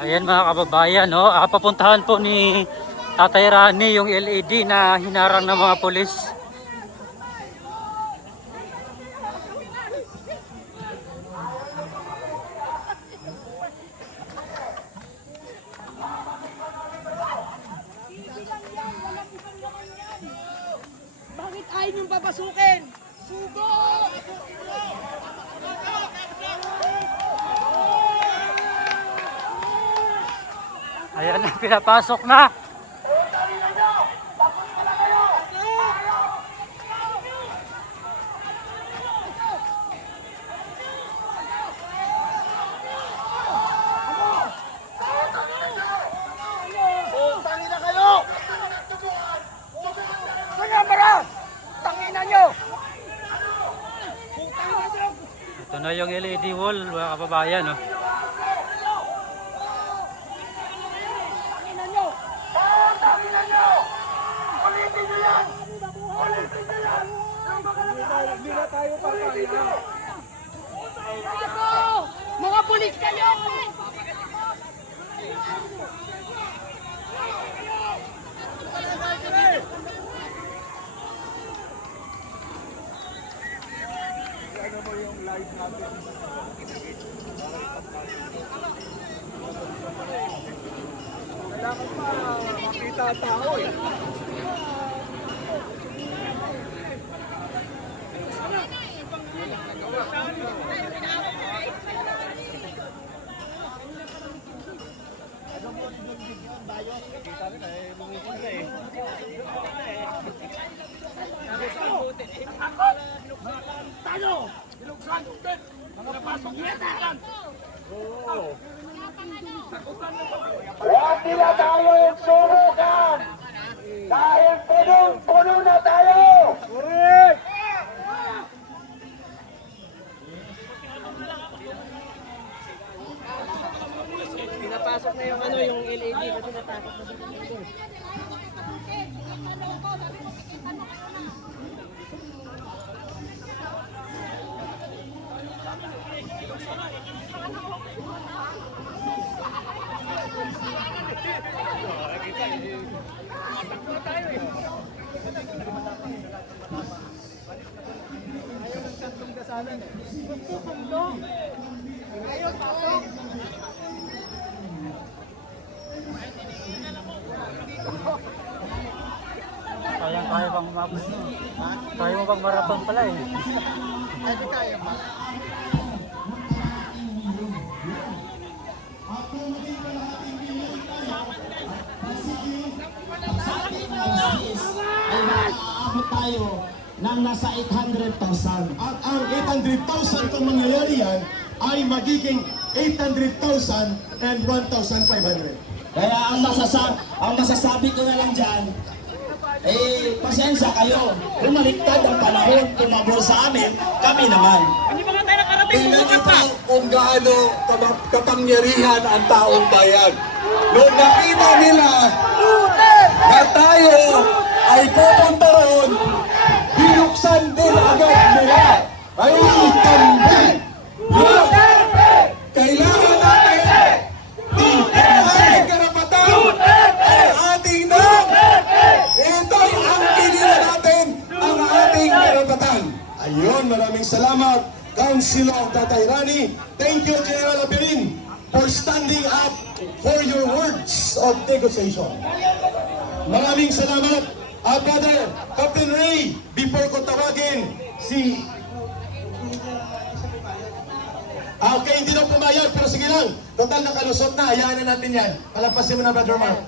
Ayan mga kababayan, no? Papuntahan po ni Tatay Rani yung LED na hinarang ng mga pulis. Bakit ayaw niyong papasukin? Sugo! Ayan na, pinapasok na. Tangina kayo! Sangambara! Tangina nyo! Ito na yung LED wall mga kababayan, no? Tangina nyo! Tangina nyo! Ulitin nyo yan! Ulitin nyo yan! Hindi na tayo papaya. Mga pulis kayo! Ano mo yung live natin? Kailangan pa makita ang tao eh. Tayo! Binuksan! Mga pasok yan! Oo! Huwag nila tayo surukan! Dahil punong-puno na tayo! Correct! Pinapasok na yung yung LED kasi natakot na dito. Kaya bang umabot? Kaya mo bang marathon pala eh? Hindi kaya ba? Ay maaabot tayo ng nasa 800,000. At ang 800,000 kung mangyayari yan ay magiging 800,000 and 1,500. Kaya ang masasabi ko na lang dyan, pasensya kayo. Bumaliktad ang panahon, tumabor sa amin, kami naman. Tingnan ito kung gaano kapangyarihan ang taong bayan. Nung nakita nila na tayo ay pupunta roon, binuksan din agad nila. Ay, tambi! Kailangan natin ang ating karapatan, ang ating nang. Ito'y angkinin natin ang ating karapatan. Ayun, maraming salamat, Councilor Tatay Rani. Thank you, General Apirin, for standing up for your words of negotiation. Maraming salamat, Brother Captain Ray. Before ko tawagin si... Okay, hindi na pumayag, pero sige lang. Total na kalusot na, hayaan na natin yan. Palampasin mo na, Brother Mark.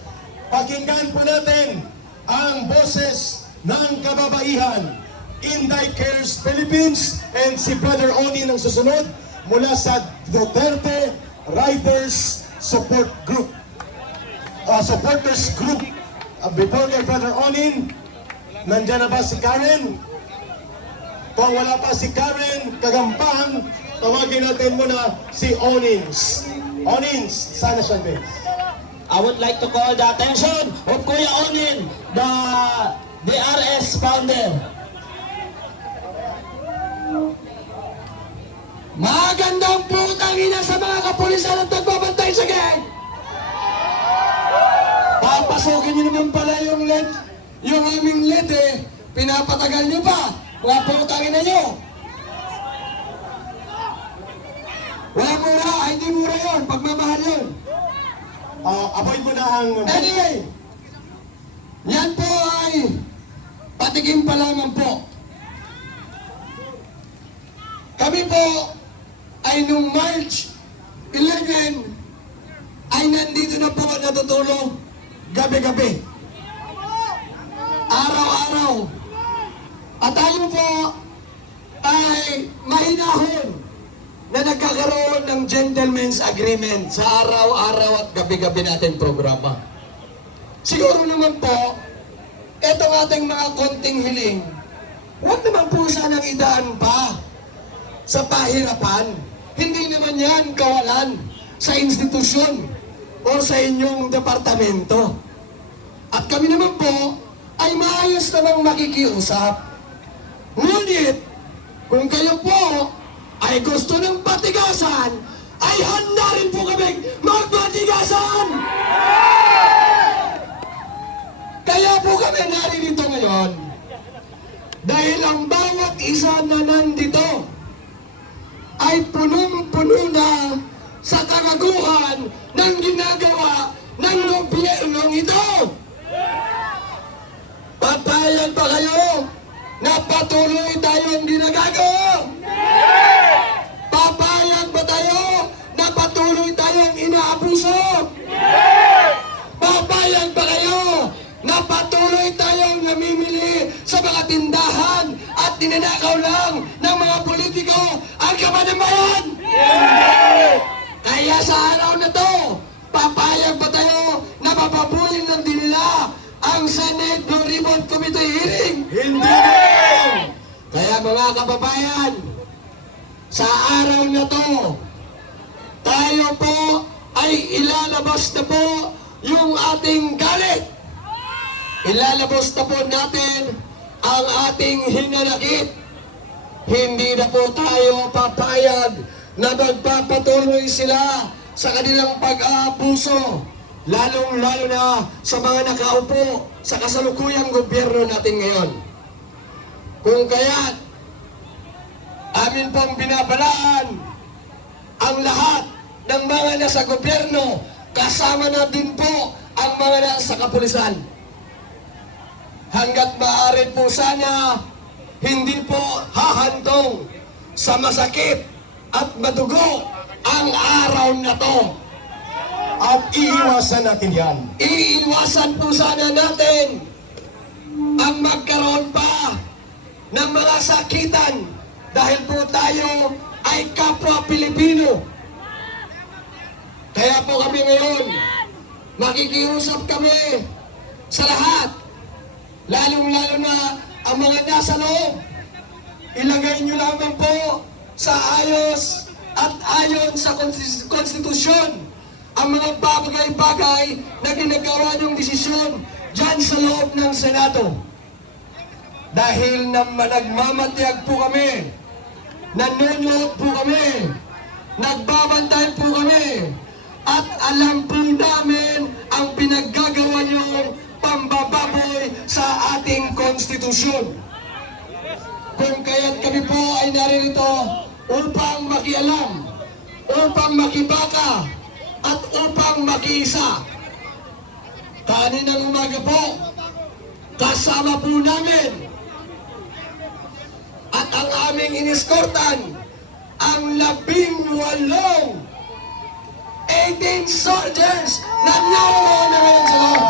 Pakinggan po natin ang boses ng kababaihan. Inday Cares Philippines and si Brother Oni ng susunod mula sa Duterte Riders Support Group. Supporters Group. Before kay Brother Onin, nandyan na ba si Karen? Kung wala pa si Karen Kagampang, tawagin natin muna si Onins. Onins, sana siya din. I would like to call the attention of Kuya Onin, the DRS founder. Magandang putang ina sa mga kapulisan at nagbabantay sa gang! yung aming lete, pinapatagal nyo pa. Mga putangin na nyo. Wala mura, ay hindi mura yun, pagmamahal yun. Avoid mo na ang... Anyway, yan po ay patikim pa lamang po. Kami po ay nung March 11 ay nandito na po natutulog gabi-gabi. Araw-araw. At tayo po ay mahinahon na nagkakaroon ng gentleman's agreement sa araw-araw at gabi-gabi natin programa. Siguro naman po, etong ating mga konting hiling, huwag naman po sanang idaan pa sa pahirapan. Hindi naman yan kawalan sa institusyon o sa inyong departamento. At kami naman po ay maayos namang makikiusap. Ngunit, kung kayo po ay gusto ng patigasan, ay handa rin po kami magpatigasan! Kaya po kami naririto ngayon dahil ang bawat isa na nandito ay punong-puno na sa karaguhan ng ginagawa ng gobyernong ito. Papayag pa kayo na patuloy tayong ginagawa? Papayag ba tayo na patuloy tayong inaabuso? Papayag ba kayo na patuloy tayong namimili sa mga tindahan at ninanakaw lang ng mga politiko ang kaban ng bayan? Kaya sa araw na to, papayag ba tayo na mapabulin ng dinila ang Senate Blue Ribbon Committee hearing? Hindi! Kaya mga kababayan, sa araw na to, tayo po ay ilalabas na po yung ating galit. Ilalabas na po natin ang ating hinanakit. Hindi na po tayo papayag na magpapatuloy sila sa kanilang pag-aabuso, lalong-lalo na sa mga nakaupo sa kasalukuyang gobyerno natin ngayon. Kung kaya't amin pong binabalaan ang lahat ng mga nasa gobyerno, kasama na din po ang mga nasa kapulisan. Hanggat maaari po sana, hindi po hahantong sa masakit at madugo ang araw na to. At iiwasan natin yan. Iiwasan po sana natin ang magkaroon pa ng mga sakitan dahil po tayo ay kapwa Pilipino. Kaya po kami ngayon, makikiusap kami sa lahat, lalong-lalo na ang mga nasa loob. Ilagay nyo lamang po sa ayos at ayon sa konstitusyon ang mga bagay-bagay na ginagawa niyong desisyon dyan sa loob ng Senado. Dahil nagmamatiyag po kami, nanonood po kami, nagbabantay po kami, at alam po namin ang pinaggagawa niyong pambababoy sa ating konstitusyon. Kung kaya't kami po ay naririto upang makialam, upang makibaka, at upang makiisa. Kaninang umaga po, kasama po namin at ang aming iniskortan ang 18 soldiers na naroon na ngayon sa loob.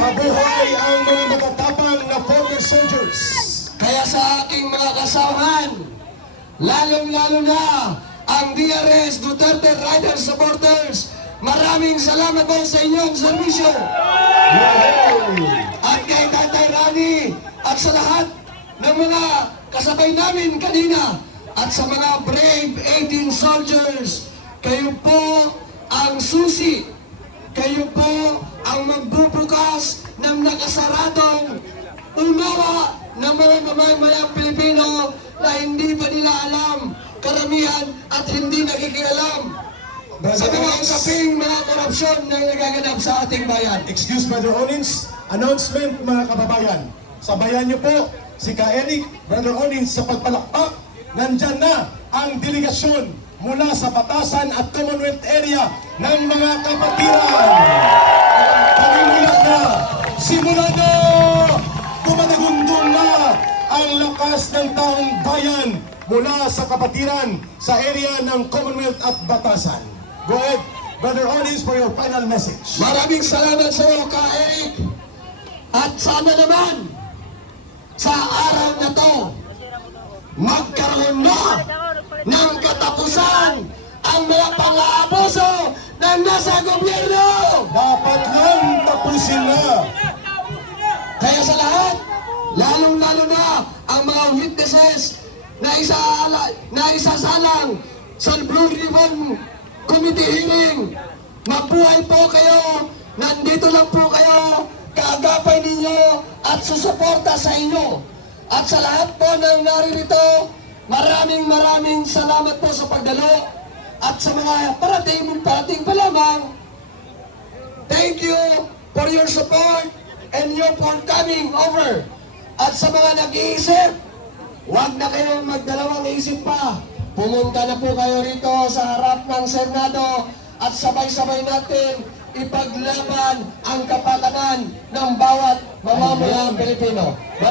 Mabuhay ang mga matatapang na former soldiers. Kaya sa aking mga kasamahan, lalong-lalo na ang DRS Duterte Riders Supporters, maraming salamat po sa inyong serbisyo. At kay Tatay Rani at sa lahat ng mga kasabay namin kanina at sa mga brave 18 soldiers, kayo po ang susi. Kayo po ang magbubukas ng nakasaradong unawa ng mga mamamayang Pilipino na hindi pa nila alam, karamihan at hindi nakikialam sa mga usaping mga korupsyon na nagaganap sa ating bayan. Excuse Brother Onins, announcement mga kababayan. Sabayan niyo po si Ka Eric, Brother Onin sa pagpalakpak. Nandyan na ang delegasyon mula sa Batasan at Commonwealth area ng mga kapatiran. Pagimula na, simulan na, kumanagundong na ang lakas ng taong bayan mula sa kapatiran sa area ng Commonwealth at Batasan. Go ahead, Brother Onis, for your final message. Maraming salamat sa iyo, Ka Eric. At sana naman, sa araw na to, magkaroon na ng katapusan ang mga pang-aabuso ng nasa gobyerno. Dapat lang tapusin na. Kaya sa lahat, lalong-lalo na ang mga witnesses na isasalang sa Blue Ribbon Committee hearing. Mabuhay po kayo, nandito lang po kayo, kaagapay ninyo at susuporta sa inyo. At sa lahat po ng naririto, maraming salamat po sa pagdalo at sa mga parating pa lamang. Thank you for your support and your for coming over. At sa mga nag-iisip, huwag na kayong magdalawang isip pa. Pumunta na po kayo rito sa harap ng Senado at sabay-sabay natin ipaglaban ang kapakanan ng bawat mamamayan Pilipino.